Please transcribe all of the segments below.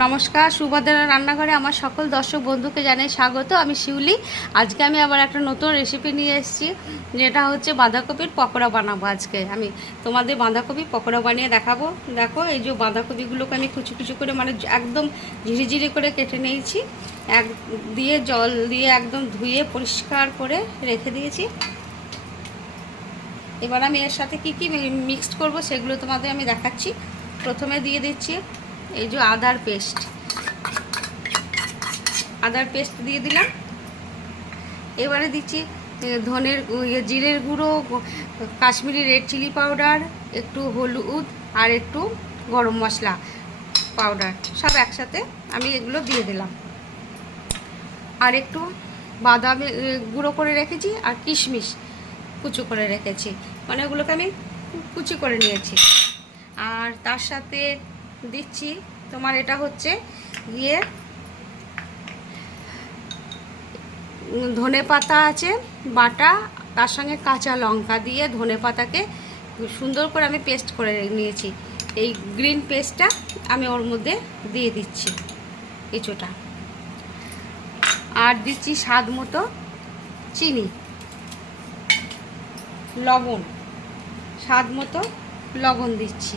নমস্কার, সুভদ্রা রান্নাঘরে আমার সকল দর্শক বন্ধুকে জানাই স্বাগত। আমি শিউলি। আজকে আমি আবার একটা নতুন রেসিপি নিয়ে এসেছি, যেটা হচ্ছে বাঁধাকপির পকোড়া বানাবো। আজকে আমি তোমাদের বাঁধাকপি পকোড়া বানিয়ে দেখাবো। দেখো, এই যে বাঁধাকপিগুলোকে আমি কুচি কুচি করে একদম ঝিরিঝিরি করে কেটে নিয়েছি, দিয়ে জল দিয়ে একদম ধুয়ে পরিষ্কার করে রেখে দিয়েছি। এবার আমি এর সাথে কি কি মিক্সড করব সেগুলো তোমাদের আমি দেখাচ্ছি। প্রথমে দিয়ে দিচ্ছি এই যে আদার পেস্ট দিয়ে দিলাম। এবারে দিচ্ছি জিরের গুঁড়ো, কাশ্মীরি রেড চিলি পাউডার, একটু হলুদ আর একটু গরম মশলা পাউডার, সব একসাথে আমি এগুলো দিয়ে দিলাম। আর একটু বাদাম গুঁড়ো করে রেখেছি, আর কিশমিশ কুচো করে রেখেছি, মানে ওগুলোকে আমি কুচি করে নিয়েছি। আর তার সাথে দিচ্ছি তোমার এটা হচ্ছে গিয়ে ধনে পাতা আছে বাটা, তার সঙ্গে কাঁচা লঙ্কা দিয়ে ধনে পাতাকে সুন্দর করে আমি পেস্ট করে নিয়েছি। এই গ্রিন পেস্টটা আমি ওর মধ্যে দিয়ে দিচ্ছি কিছুটা। আর দিচ্ছি স্বাদ মতো চিনি, লবণ, স্বাদ মতো লবণ দিচ্ছি।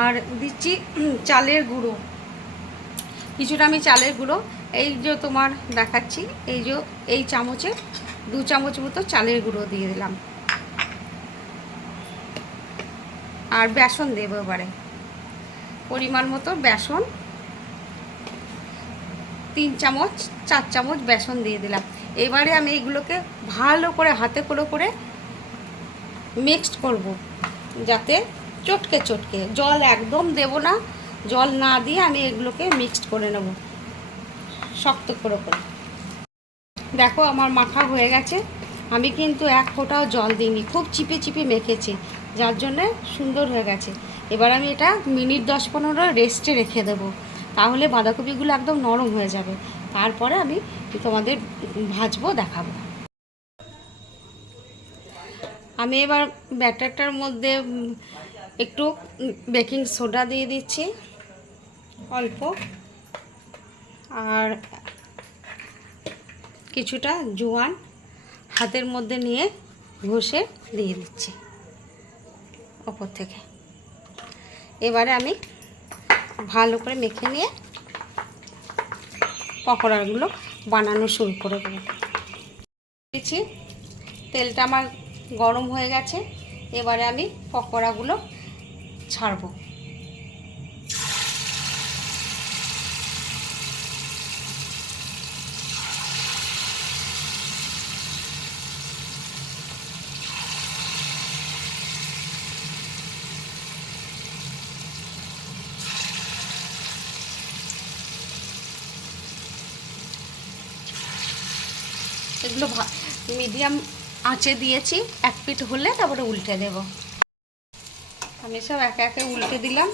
আর দিচ্ছি চালের গুঁড়ো, কিছুটা আমি চালের গুঁড়ো এই যে তোমার দেখাচ্ছি, এই চামচে 2 চামচ মতো চালের গুঁড়ো দিয়ে দিলাম। আর বেসন দেবো এবারে পরিমাণ মতো বেসন, 3 চামচ 4 চামচ বেসন দিয়ে দিলাম। এবারে আমি এইগুলোকে ভালো করে হাতে করে মিক্সড করব, যাতে চটকে জল একদম দেব না। জল না দিয়ে আমি এগুলোকে মিক্সড করে নেব শক্ত করে। দেখো আমার মাখা হয়ে গেছে। আমি কিন্তু এক ফোঁটাও জল দিইনি, খুব চিপে মেখেছি, যার জন্যে সুন্দর হয়ে গেছে। এবার আমি এটা মিনিট 10-15 রেস্টে রেখে দেবো, তাহলে বাঁধাকপিগুলো একদম নরম হয়ে যাবে। তারপরে আমি তোমাদের ভাজবো, দেখাবো। আমি এবার ব্যাটারটার মধ্যে একটু বেকিং সোডা দিয়ে দিচ্ছি অল্প, আর কিছুটা জোয়ান হাতের মধ্যে নিয়ে ঘষে দিয়ে দিচ্ছি ওপর থেকে। এবারে আমি ভালো করে মেখে নিয়ে পকোড়াগুলো বানানো শুরু করে দেবো। দিচ্ছি, তেলটা আমার গরম হয়ে গেছে। এবারে আমি পকোড়াগুলো ছাড়বো। এগুলো মিডিয়াম আঁচে দিয়েছি, এক পিঠ হলে তারপরে উল্টে দেব। আমি সব একে একে উল্টে দিলাম।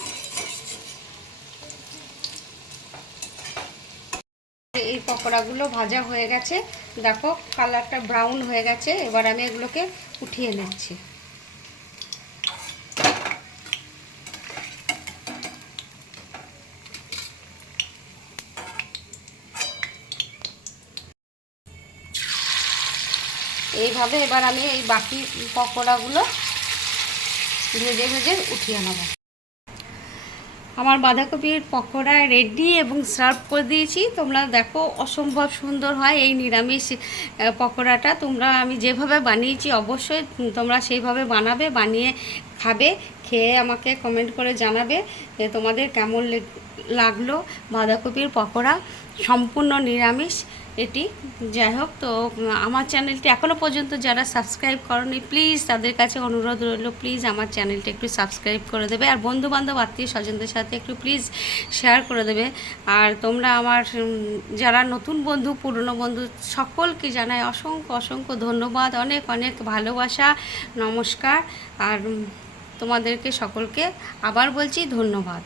এই পকোড়াগুলো ভাজা হয়ে গেছে, দেখো কালারটা ব্রাউন হয়ে গেছে। এবার আমি এগুলোকে উঠিয়ে নিচ্ছি। এইভাবে এবার আমি এই বাকি পকোড়াগুলো ভেজে উঠিয়ে নেব। আমার বাঁধাকপির পকোড়া রেডি এবং সার্ভ করে দিয়েছি। তোমরা দেখো, অসম্ভব সুন্দর হয় এই নিরামিষ পকোড়াটা। আমি যেভাবে বানিয়েছি অবশ্যই তোমরা সেইভাবে বানিয়ে খাবে। খেয়ে আমাকে কমেন্ট করে জানাবে যে তোমাদের কেমন লাগলো বাঁধাকপির পকোড়া। সম্পূর্ণ নিরামিষ এটি। যাই হোক, তো আমার চ্যানেলটি এখনও পর্যন্ত যারা সাবস্ক্রাইব করনি, প্লিজ তাদের কাছে অনুরোধ রইল, প্লিজ আমার চ্যানেলটি একটু সাবস্ক্রাইব করে দেবে। আর বন্ধুবান্ধব আত্মীয় স্বজনদের সাথে একটু প্লিজ শেয়ার করে দেবে। আর তোমরা আমার যারা নতুন বন্ধু, পুরনো বন্ধু, সকলকে জানাই অসংখ্য ধন্যবাদ, অনেক ভালোবাসা, নমস্কার। আর তোমাদেরকে সকলকে আবার বলছি ধন্যবাদ।